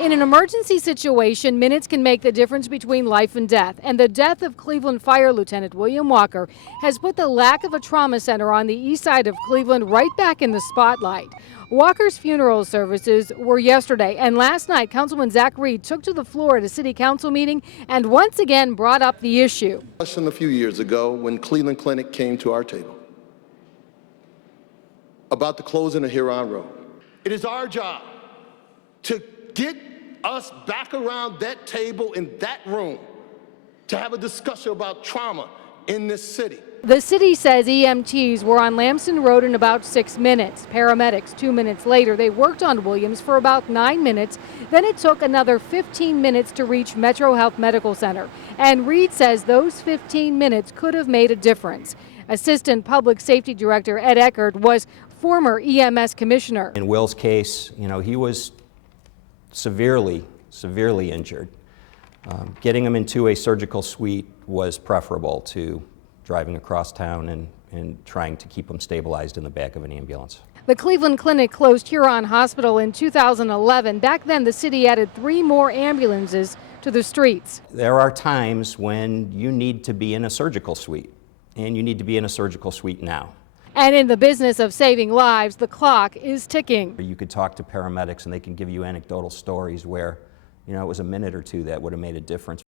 In an emergency situation, minutes can make the difference between life and death. And the death of Cleveland Fire Lieutenant William Walker has put the lack of a trauma center on the east side of Cleveland right back in the spotlight. Walker's funeral services were yesterday, and last night, Councilman Zach Reed took to the floor at a city council meeting and once again brought up the issue. A few years ago when Cleveland Clinic came to our table about the closing of Huron Road. It is our job to get us back around that table in that room to have a discussion about trauma in this city. The city says EMTs were on Lamson Road in about 6 minutes. Paramedics 2 minutes later. They worked on Williams for about 9 minutes. Then it took another 15 minutes to reach Metro Health Medical Center. And Reed says those 15 minutes could have made a difference. Assistant Public Safety Director Ed Eckert was former EMS commissioner. In Will's case, he was severely injured. Getting him into a surgical suite was preferable to driving across town and trying to keep him stabilized in the back of an ambulance. The Cleveland Clinic closed Huron Hospital in 2011. Back then, the city added 3 more ambulances to the streets. There are times when you need to be in a surgical suite, and you need to be in a surgical suite now. And in the business of saving lives, the clock is ticking. You could talk to paramedics and they can give you anecdotal stories where, it was a minute or two that would have made a difference.